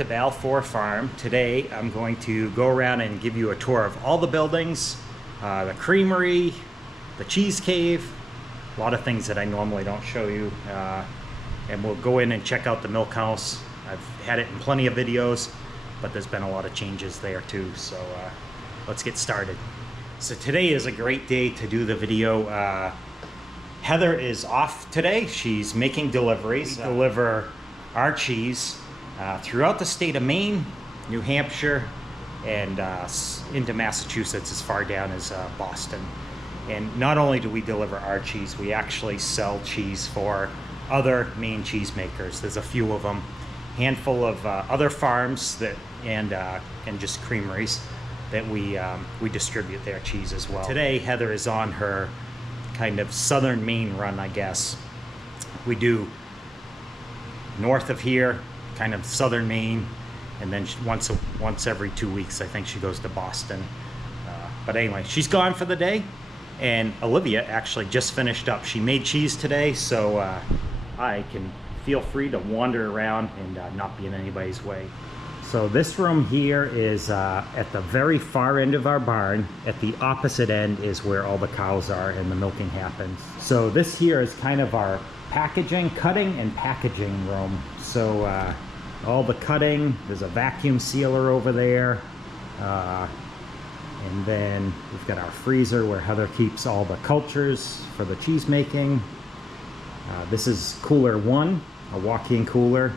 to Balfour Farm. Today I'm going to go around and give you a tour of all the buildings, the creamery, the cheese cave, a lot of things that I normally don't show you. And we'll go in and check out the milk house. I've had it in plenty of videos, but there's been a lot of changes there too. So let's get started. So today is a great day to do the video. Heather is off today. She's making deliveries. We deliver our cheese throughout the state of Maine, New Hampshire, and into Massachusetts as far down as Boston. And not only do we deliver our cheese, we actually sell cheese for other Maine cheesemakers. There's a few of them, handful of other farms that and just creameries that we distribute their cheese as well. Today, Heather is on her kind of southern Maine run, I guess. We do north of here, kind of southern Maine, and then once every 2 weeks, I think she goes to Boston. But anyway, she's gone for the day, and Olivia actually just finished up. She made cheese today, so I can feel free to wander around and not be in anybody's way. So this room here is at the very far end of our barn. At the opposite end is where all the cows are and the milking happens. So this here is kind of our cutting and packaging room. So all the cutting, there's a vacuum sealer over there. And then we've got our freezer where Heather keeps all the cultures for the cheese making. This is cooler 1, a walk-in cooler.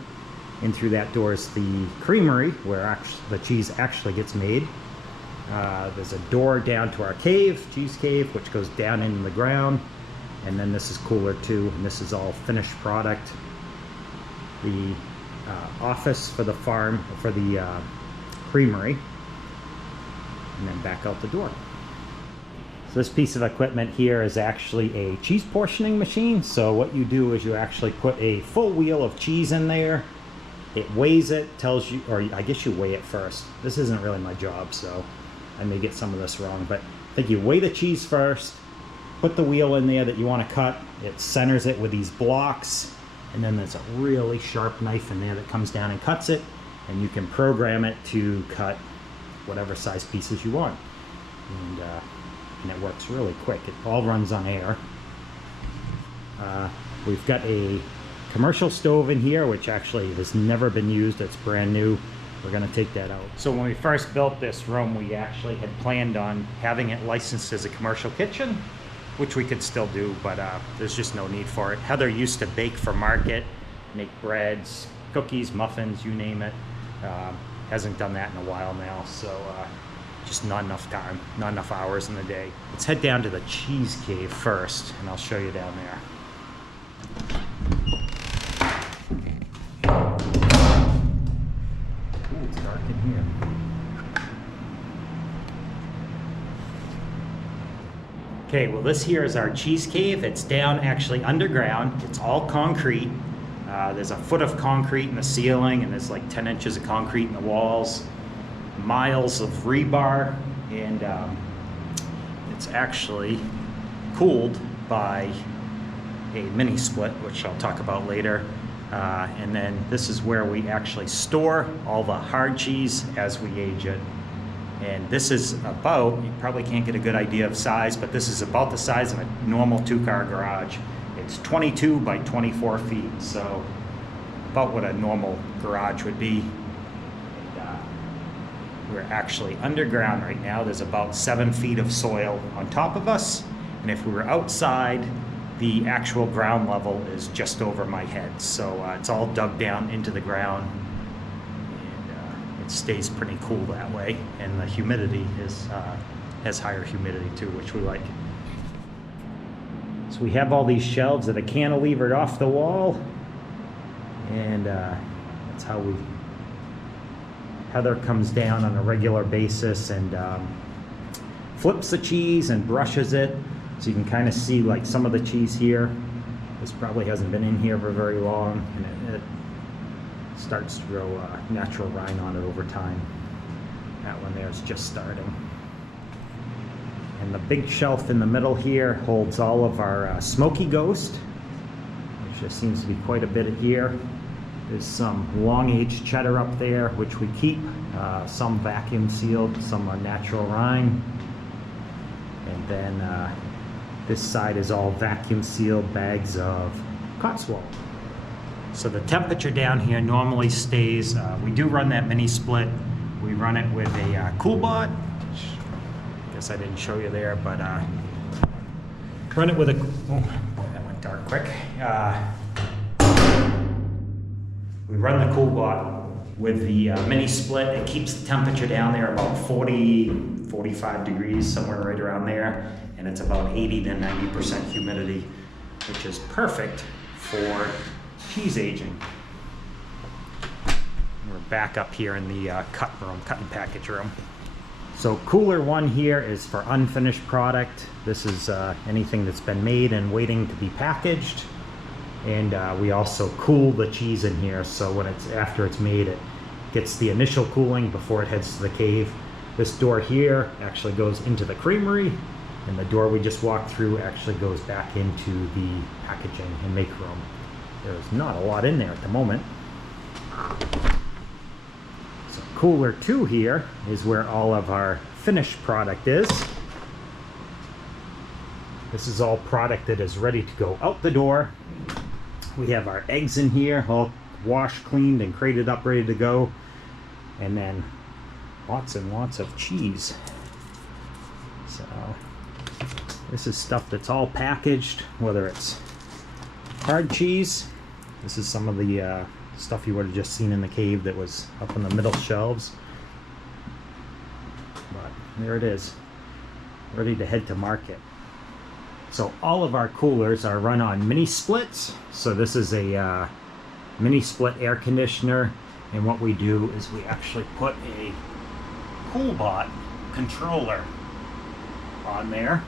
In through that door is the creamery where the cheese actually gets made. There's a door down to our cave, cheese cave, which goes down into the ground. And then this is cooler 2, and this is all finished product. The office for the farm, for the creamery, and then back out the door. So this piece of equipment here is actually a cheese portioning machine. So what you do is you actually put a full wheel of cheese in there. It weighs it, tells you, or I guess you weigh it first. This isn't really my job, so I may get some of this wrong, but I think you weigh the cheese first, put the wheel in there that you want to cut. It centers it with these blocks, and then there's a really sharp knife in there that comes down and cuts it, and you can program it to cut whatever size pieces you want. And it works really quick. It all runs on air. We've got a commercial stove in here, which actually has never been used. It's brand new. We're going to take that out. So when we first built this room, we actually had planned on having it licensed as a commercial kitchen, which we could still do, but there's just no need for it. Heather used to bake for market, make breads, cookies, muffins, you name it. Hasn't done that in a while now, so just not enough time, not enough hours in the day. Let's head down to the cheese cave first, and I'll show you down there. Ooh, it's dark in here. Okay, well this here is our cheese cave. It's down actually underground. It's all concrete. There's a foot of concrete in the ceiling, and there's like 10 inches of concrete in the walls. Miles of rebar, and it's actually cooled by a mini split, which I'll talk about later. And then this is where we actually store all the hard cheese as we age it. And this is about, you probably can't get a good idea of size, but this is about the size of a normal 2-car garage. It's 22 by 24 feet, so about what a normal garage would be. We're actually underground right now. There's about 7 feet of soil on top of us, and if we were outside, the actual ground level is just over my head. So it's all dug down into the ground. And, it stays pretty cool that way, and the humidity has higher humidity too, which we like. So we have all these shelves that are cantilevered off the wall, and that's how Heather comes down on a regular basis and flips the cheese and brushes it. So you can kind of see like some of the cheese here. This probably hasn't been in here for very long, and it starts to grow natural rind on it over time. That one there is just starting. And the big shelf in the middle here holds all of our Smoky Ghost, which there seems to be quite a bit here. There's some long-aged cheddar up there, which we keep. Some vacuum sealed, some are natural rind. And then this side is all vacuum sealed bags of Cotswold. So the temperature down here normally stays, we do run that mini split. We run it with a CoolBot. I guess I didn't show you there, but run it with a, oh, that went dark quick. We run the CoolBot with the mini split. It keeps the temperature down there about 40, 45 degrees, somewhere right around there. And it's about 80 to 90% humidity, which is perfect for cheese aging. We're back up here in the cut and package room. So cooler one here is for unfinished product. This is anything that's been made and waiting to be packaged. And we also cool the cheese in here, so when it's after it's made, it gets the initial cooling before it heads to the cave. This door here actually goes into the creamery, and the door we just walked through actually goes back into the packaging and make room. There's not a lot in there at the moment. So cooler 2 here is where all of our finished product is. This is all product that is ready to go out the door. We have our eggs in here, all washed, cleaned, and crated up, ready to go. And then lots and lots of cheese. So this is stuff that's all packaged, whether it's hard cheese. This is some of the stuff you would have just seen in the cave that was up in the middle shelves. But there it is, ready to head to market. So all of our coolers are run on mini splits. So this is a mini split air conditioner. And what we do is we actually put a CoolBot controller on there.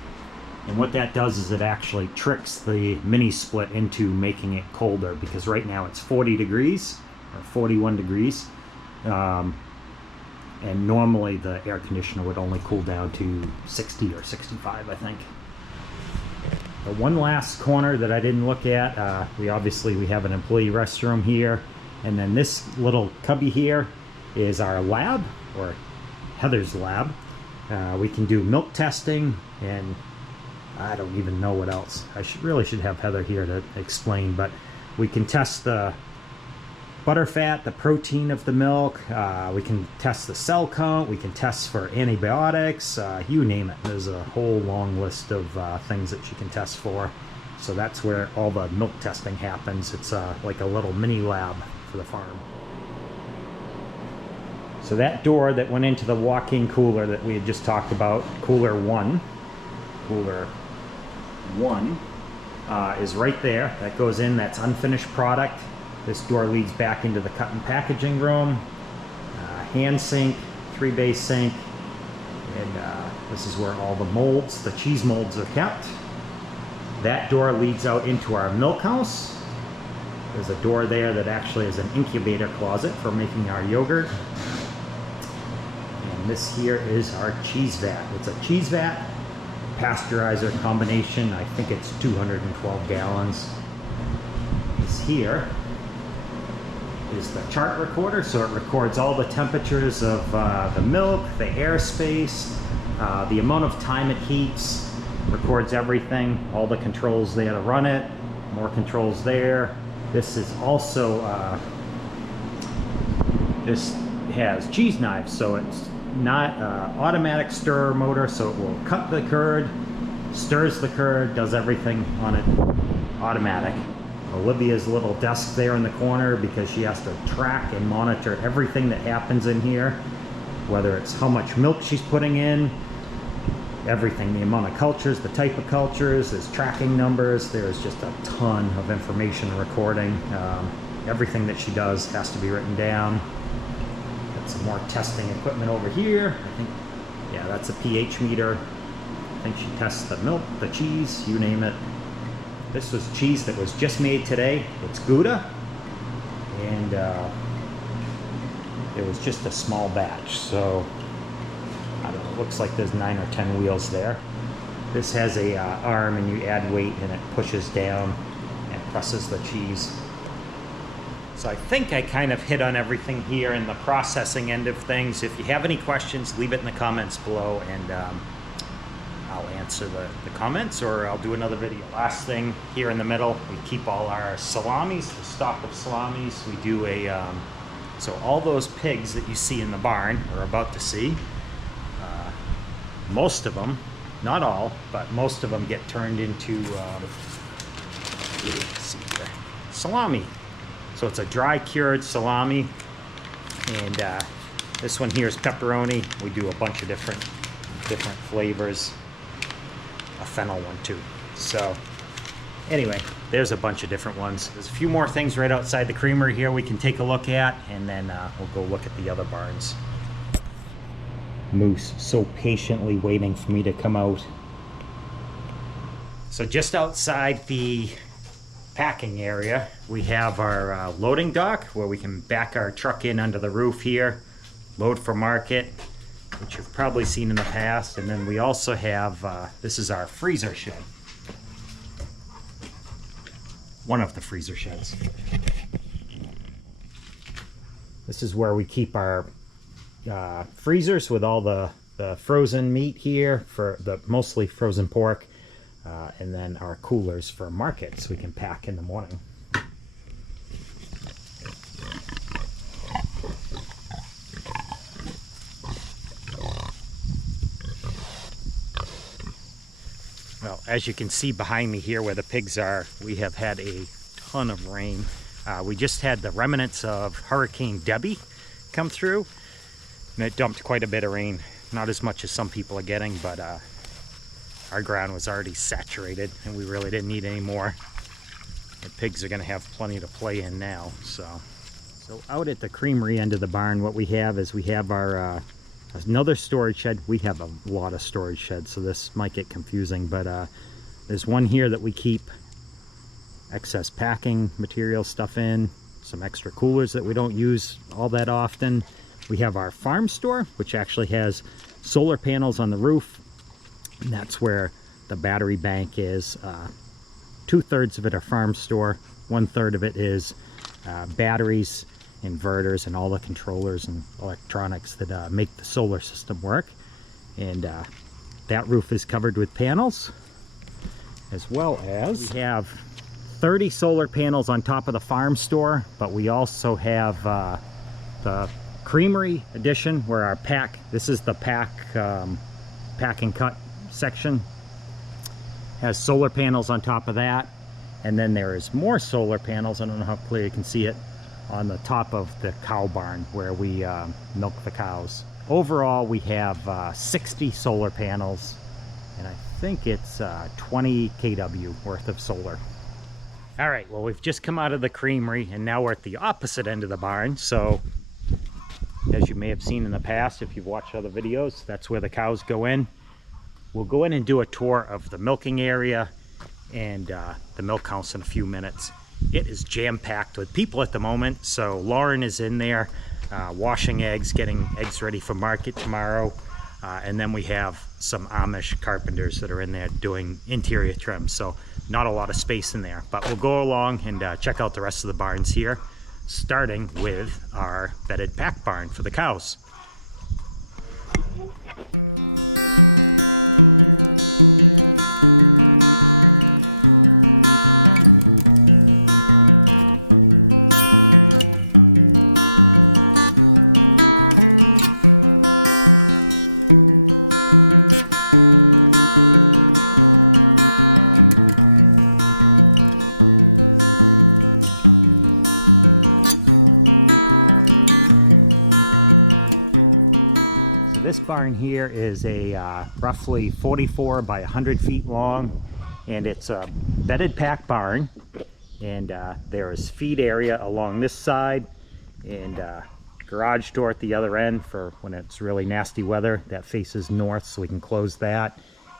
And what that does is it actually tricks the mini split into making it colder, because right now it's 40 degrees or 41 degrees. And normally the air conditioner would only cool down to 60 or 65, I think. The one last corner that I didn't look at, we have an employee restroom here, and then this little cubby here is our lab, or Heather's lab. We can do milk testing, and I don't even know what else. I really should have Heather here to explain, but we can test the butterfat, the protein of the milk. We can test the cell count. We can test for antibiotics. You name it. There's a whole long list of things that she can test for. So that's where all the milk testing happens. It's like a little mini lab for the farm. So that door that went into the walk-in cooler that we had just talked about, cooler one is right there. That goes in. That's unfinished product. This door leads back into the cut and packaging room. Hand sink, 3-bay sink, and this is where all the molds, the cheese molds, are kept. That door leads out into our milk house. There's a door there that actually is an incubator closet for making our yogurt. And this here is our cheese vat. It's a cheese vat pasteurizer combination. I think it's 212 gallons. This here is the chart recorder, so it records all the temperatures of the milk, the airspace, the amount of time it heats, records everything, all the controls there to run it, more controls there. This is also, this has cheese knives, so it's not automatic stir motor, so it will cut the curd, stirs the curd, does everything on it automatic. Olivia's little desk there in the corner, because she has to track and monitor everything that happens in here, whether it's how much milk she's putting in, everything, the amount of cultures, the type of cultures, there's tracking numbers, there's just a ton of information recording. Everything that she does has to be written down. Got some more testing equipment over here. I think, yeah, that's a pH meter. I think she tests the milk, the cheese, you name it. This was cheese that was just made today. It's Gouda, and it was just a small batch, so I don't know, it looks like there's 9 or 10 wheels there. This has a arm, and you add weight and it pushes down and presses the cheese. So I think I kind of hit on everything here in the processing end of things. If you have any questions, leave it in the comments below, and I'll answer the comments, or I'll do another video. Last thing here in the middle, we keep all our salamis, the stock of salamis. We do a, so all those pigs that you see in the barn, or about to see, most of them, not all, but most of them get turned into let's see here, salami. So it's a dry cured salami, and this one here is pepperoni. We do a bunch of different flavors. A fennel one too. So anyway, there's a bunch of different ones. There's a few more things right outside the creamery here we can take a look at, and then we'll go look at the other barns. Moose so patiently waiting for me to come out. So just outside the packing area, we have our loading dock where we can back our truck in under the roof here, load for market, which you've probably seen in the past. And then we also have, this is our freezer shed. One of the freezer sheds. This is where we keep our freezers with all the frozen meat here, for the mostly frozen pork, and then our coolers for market so we can pack in the morning. Well, as you can see behind me here where the pigs are, we have had a ton of rain. We just had the remnants of Hurricane Debbie come through, and it dumped quite a bit of rain. Not as much as some people are getting, but our ground was already saturated and we really didn't need any more. The pigs are going to have plenty to play in now. So out at the creamery end of the barn, what we have is we have our another storage shed. We have a lot of storage sheds, so this might get confusing, but there's one here that we keep excess packing material stuff in, some extra coolers that we don't use all that often. We have our farm store, which actually has solar panels on the roof, and that's where the battery bank is. 2/3 of it are farm store, 1/3 of it is batteries, inverters, and all the controllers and electronics that make the solar system work. And that roof is covered with panels, as well as we have 30 solar panels on top of the farm store, but we also have the creamery edition where our pack, this is the pack and cut section, has solar panels on top of that. And then there is more solar panels, I don't know how clear you can see it, on the top of the cow barn where we milk the cows. Overall we have 60 solar panels, and I think it's 20 kW worth of solar. All right, well, we've just come out of the creamery and now we're at the opposite end of the barn. So as you may have seen in the past, if you've watched other videos, that's where the cows go in. We'll go in and do a tour of the milking area and the milk house in a few minutes. It is jam-packed with people at the moment. So Lauren is in there washing eggs, getting eggs ready for market tomorrow. And then we have some Amish carpenters that are in there doing interior trim. So not a lot of space in there, but we'll go along and check out the rest of the barns here, starting with our bedded pack barn for the cows. Is a roughly 44 by 100 feet long, and it's a bedded pack barn, and there is feed area along this side, and garage door at the other end for when it's really nasty weather that faces north, so we can close that.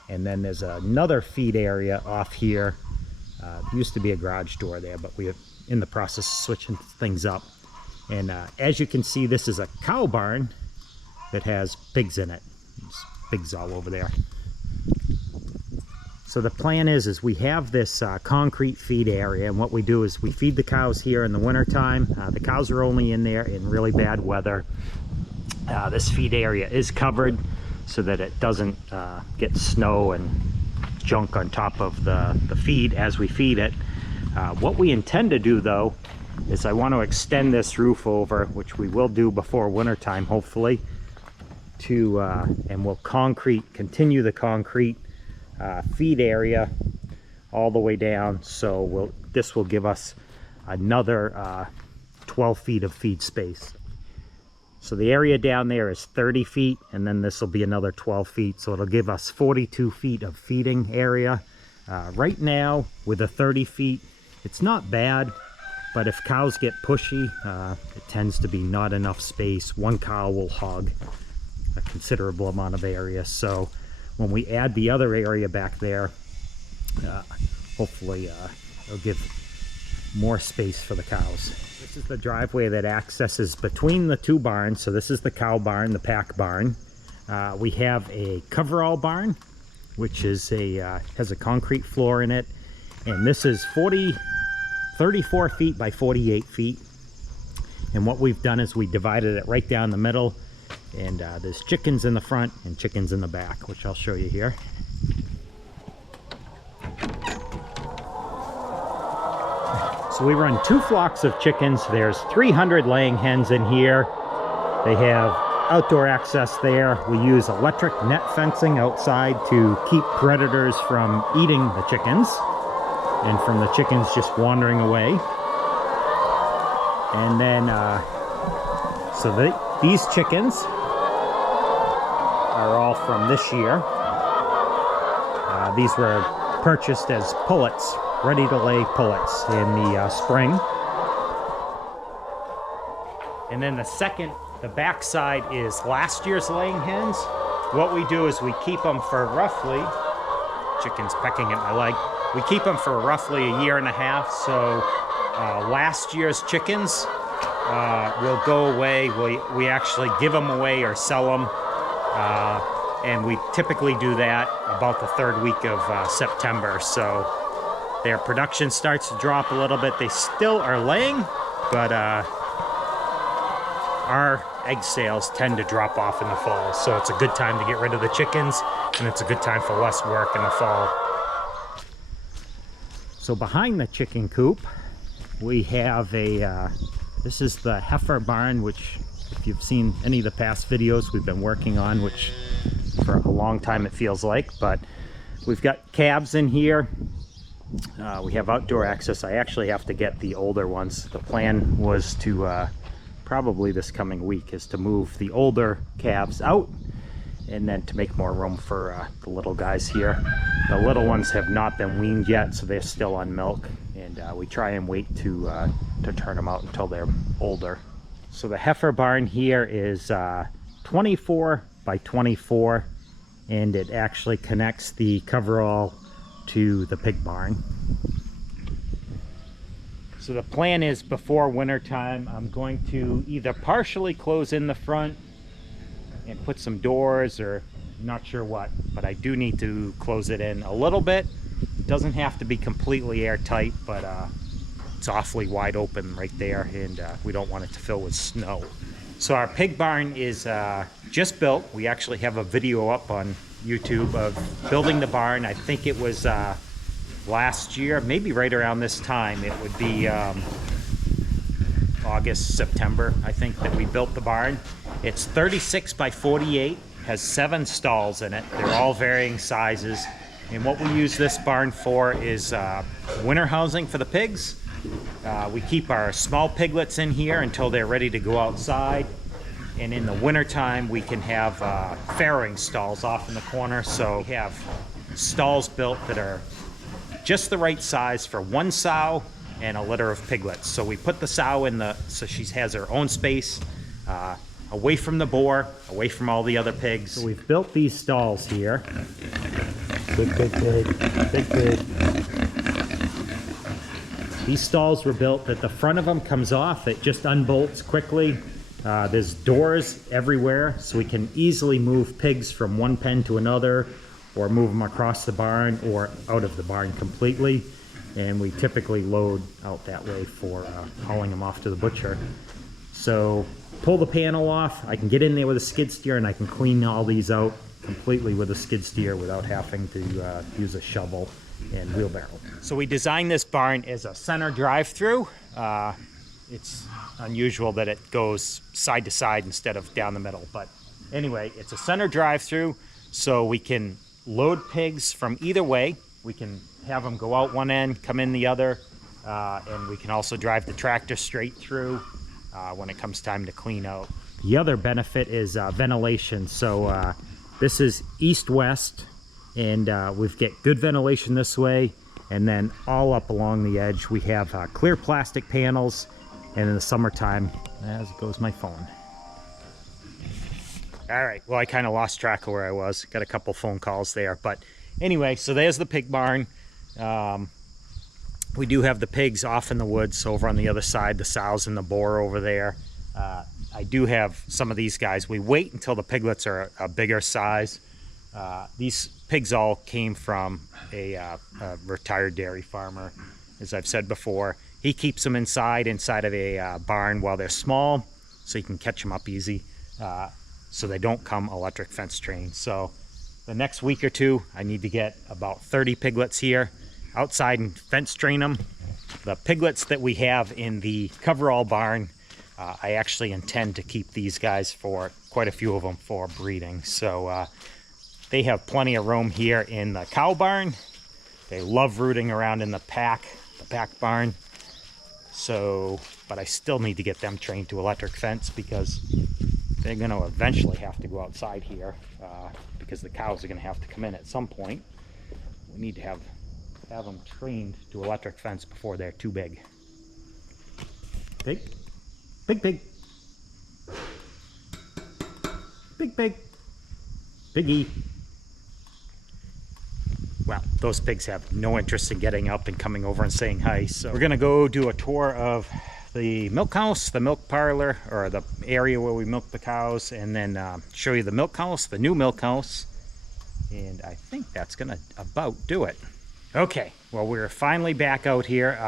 And then there's another feed area off here. Used to be a garage door there, but we're in the process of switching things up. And as you can see, this is a cow barn that has pigs in it. There's pigs all over there. So the plan is we have this concrete feed area, and what we do is we feed the cows here in the wintertime. The cows are only in there in really bad weather. This feed area is covered so that it doesn't get snow and junk on top of the feed as we feed it. What we intend to do though is I want to extend this roof over, which we will do before wintertime hopefully, to and we'll continue the concrete feed area all the way down. So this will give us another 12 feet of feed space. So the area down there is 30 feet, and then this will be another 12 feet. So it'll give us 42 feet of feeding area. Right now with the 30 feet, it's not bad, but if cows get pushy, it tends to be not enough space. One cow will hog a considerable amount of area. So when we add the other area back there, hopefully it'll give more space for the cows. This is the driveway that accesses between the two barns. So this is the cow barn, the pack barn. We have a coverall barn, which is has a concrete floor in it. And this is 34 feet by 48 feet. And what we've done is we divided it right down the middle. And there's chickens in the front and chickens in the back, which I'll show you here. So we run 2 flocks of chickens. There's 300 laying hens in here. They have outdoor access there. We use electric net fencing outside to keep predators from eating the chickens and from the chickens just wandering away. And then, these chickens are all from this year. These were purchased as pullets, ready to lay pullets in the spring. And then the back side is last year's laying hens. What we do is we keep them for roughly, chicken's pecking at my leg, we keep them for roughly a year and a half. So last year's chickens will go away. We actually give them away or sell them. And we typically do that about the 3rd week of September. So their production starts to drop a little bit. They still are laying, but our egg sales tend to drop off in the fall. So it's a good time to get rid of the chickens, and it's a good time for less work in the fall. So behind the chicken coop, we have this is the heifer barn, which if you've seen any of the past videos we've been working on, which for a long time it feels like, but we've got calves in here. We have outdoor access. I actually have to get the older ones. The plan was to probably this coming week is to move the older calves out and then to make more room for the little guys here. The little ones have not been weaned yet, so they're still on milk, and we try and wait to turn them out until they're older. So the heifer barn here is 24 by 24, and it actually connects the coverall to the pig barn. So the plan is before winter time, I'm going to either partially close in the front and put some doors, or not sure what, but I do need to close it in a little bit. It doesn't have to be completely airtight, but it's awfully wide open right there, and we don't want it to fill with snow. So our pig barn is just built. We actually have a video up on YouTube of building the barn. I think it was last year, maybe right around this time. It would be August, September, I think, that we built the barn. It's 36 by 48, has 7 stalls in it. They're all varying sizes. And what we use this barn for is winter housing for the pigs. We keep our small piglets in here until they're ready to go outside. And in the wintertime, we can have farrowing stalls off in the corner. So we have stalls built that are just the right size for one sow and a litter of piglets. So we put the sow in so she has her own space, away from the boar, away from all the other pigs. So we've built these stalls here. Big pig. These stalls were built that the front of them comes off. It just unbolts quickly. There's doors everywhere, so we can easily move pigs from one pen to another, or move them across the barn or out of the barn completely. And we typically load out that way for hauling them off to the butcher. So pull the panel off, I can get in there with a skid steer and I can clean all these out completely with a skid steer without having to use a shovel and wheelbarrow. So we designed this barn as a center drive-through. It's unusual that it goes side to side instead of down the middle, but anyway, it's a center drive-through, so we can load pigs from either way. We can have them go out one end, come in the other, and we can also drive the tractor straight through when it comes time to clean out. The other benefit is ventilation. So this is east-west, and we get good ventilation this way, and then all up along the edge we have clear plastic panels, and in the summertime, as goes my phone. All right, well, I kind of lost track of where I was. Got a couple phone calls there, but anyway, so there's the pig barn. We do have the pigs off in the woods over on the other side, the sows and the boar over there. I do have some of these guys. We wait until the piglets are a bigger size. These pigs all came from a retired dairy farmer, as I've said before. He keeps them inside of a barn while they're small, so you can catch them up easy, so they don't come electric fence trained. So the next week or two, I need to get about 30 piglets here outside and fence train them. The piglets that we have in the coverall barn, I actually intend to keep these guys, for quite a few of them, for breeding. So they have plenty of room here in the cow barn. They love rooting around in the pack barn. So, but I still need to get them trained to electric fence, because they're going to eventually have to go outside here, because the cows are going to have to come in at some point. We need to have them trained to electric fence before they're too big. Big, big, big, big, big, biggie. Well, those pigs have no interest in getting up and coming over and saying hi. So we're gonna go do a tour of the milk house, the milk parlor, or the area where we milk the cows, and then show you the milk house, the new milk house. And I think that's gonna about do it. Okay, well, we're finally back out here.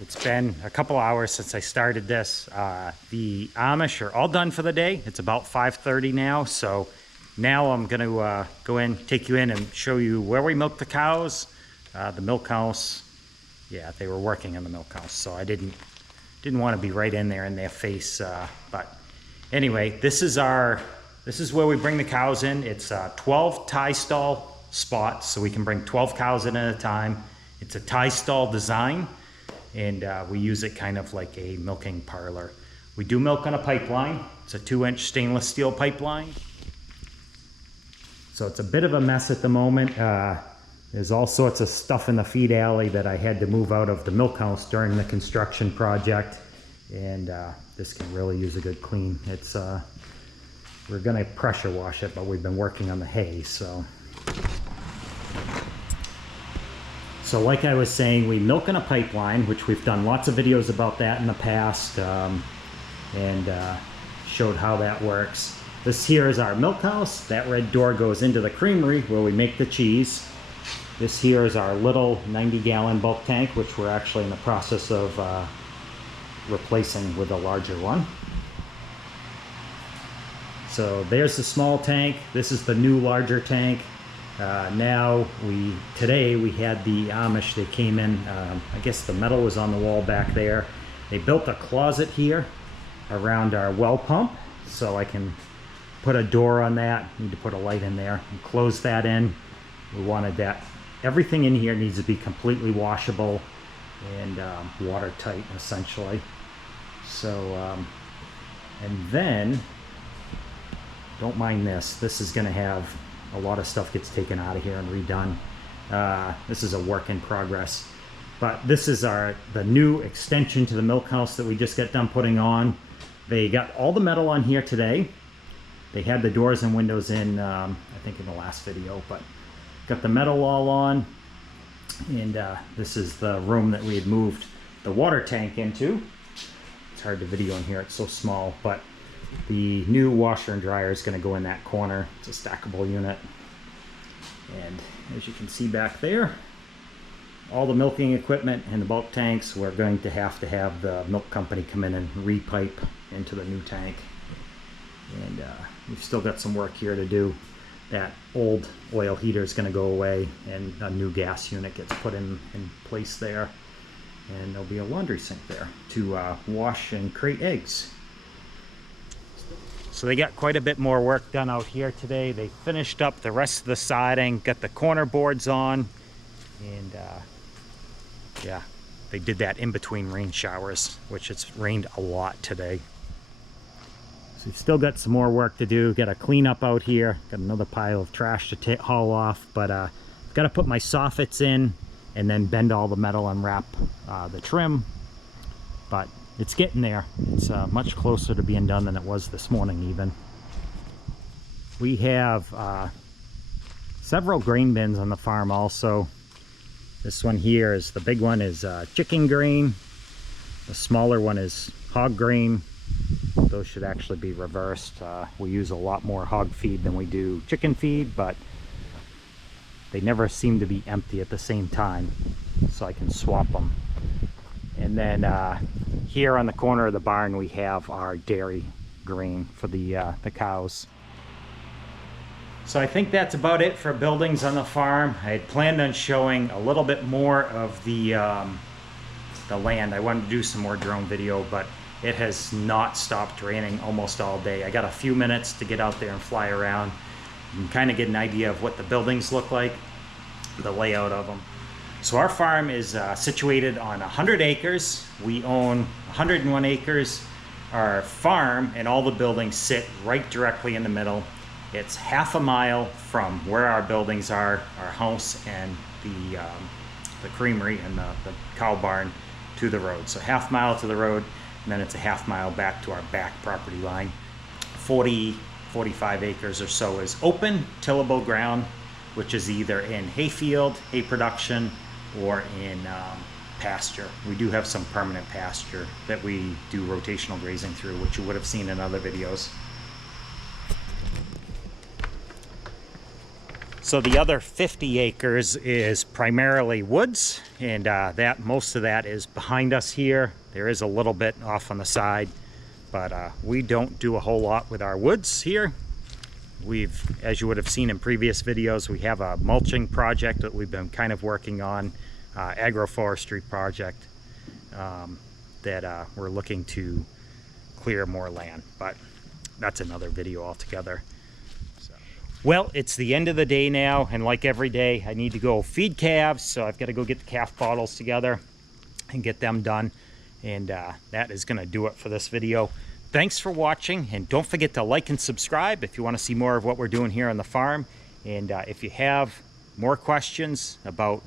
It's been a couple hours since I started this. The Amish are all done for the day. It's about 5:30 now, so now I'm going to go in, take you in and show you where we milk the cows, the milk house. Yeah, they were working in the milk house, so I didn't want to be right in there in their face. But anyway, this is where we bring the cows in. It's 12 tie stall spots, so we can bring 12 cows in at a time. It's a tie stall design, and we use it kind of like a milking parlor. We do milk on a pipeline. It's a 2-inch stainless steel pipeline. So it's a bit of a mess at the moment. There's all sorts of stuff in the feed alley that I had to move out of the milk house during the construction project, and this can really use a good clean. It's we're gonna pressure wash it, but we've been working on the hay. So like I was saying, we milk on a pipeline, which we've done lots of videos about that in the past, and showed how that works. This here is our milk house. That red door goes into the creamery where we make the cheese. This here is our little 90-gallon bulk tank, which we're actually in the process of replacing with a larger one. So there's the small tank. This is the new larger tank. Today we had the Amish. They came in, I guess the metal was on the wall back there. They built a closet here around our well pump, so I can put a door on that. Need to put a light in there and close that in. We wanted that. Everything in here needs to be completely washable and watertight, essentially. So, and then, don't mind this. This is going to have a lot of stuff gets taken out of here and redone. This is a work in progress. But this is the new extension to the milk house that we just got done putting on. They got all the metal on here today. They had the doors and windows in, I think in the last video, but got the metal all on. And this is the room that we had moved the water tank into. It's hard to video in here, it's so small, but the new washer and dryer is going to go in that corner. It's a stackable unit. And as you can see back there, all the milking equipment and the bulk tanks, we're going to have the milk company come in and repipe into the new tank. And we've still got some work here to do. That old oil heater is going to go away and a new gas unit gets put in place there. And there'll be a laundry sink there to wash and crate eggs. So they got quite a bit more work done out here today. They finished up the rest of the siding, got the corner boards on, and yeah, they did that in between rain showers, which it's rained a lot today. So we've still got some more work to do. Got to clean up out here. Got another pile of trash to haul off, but I've got to put my soffits in and then bend all the metal and wrap the trim. But it's getting there. It's much closer to being done than it was this morning even. We have several grain bins on the farm also. This one here is, the big one is chicken grain. The smaller one is hog grain. Those should actually be reversed. We use a lot more hog feed than we do chicken feed, but they never seem to be empty at the same time, so I can swap them. And then here on the corner of the barn we have our dairy grain for the cows. So I think that's about it for buildings on the farm. I had planned on showing a little bit more of the land. I wanted to do some more drone video, but it has not stopped raining almost all day. I got a few minutes to get out there and fly around and kind of get an idea of what the buildings look like, the layout of them. So our farm is situated on 100 acres. We own 101 acres. Our farm and all the buildings sit right directly in the middle. It's half a mile from where our buildings are, our house and the creamery and the cow barn, to the road. So half mile to the road, and then it's a half mile back to our back property line. 45 acres or so is open, tillable ground, which is either in hayfield, hay production, or in pasture. We do have some permanent pasture that we do rotational grazing through, which you would have seen in other videos. So the other 50 acres is primarily woods, and most of that is behind us here. There is a little bit off on the side, but we don't do a whole lot with our woods here. As you would have seen in previous videos, we have a mulching project that we've been kind of working on, agroforestry project that we're looking to clear more land, but that's another video altogether. Well, it's the end of the day now, and like every day, I need to go feed calves, so I've got to go get the calf bottles together and get them done, and that is going to do it for this video. Thanks for watching, and don't forget to like and subscribe if you want to see more of what we're doing here on the farm. And if you have more questions about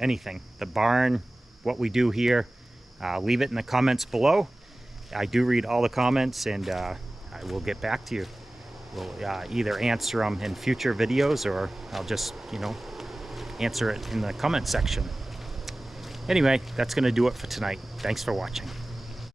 anything, the barn, what we do here, leave it in the comments below. I do read all the comments, and I will get back to you. We'll either answer them in future videos, or I'll just, answer it in the comment section. Anyway, that's going to do it for tonight. Thanks for watching.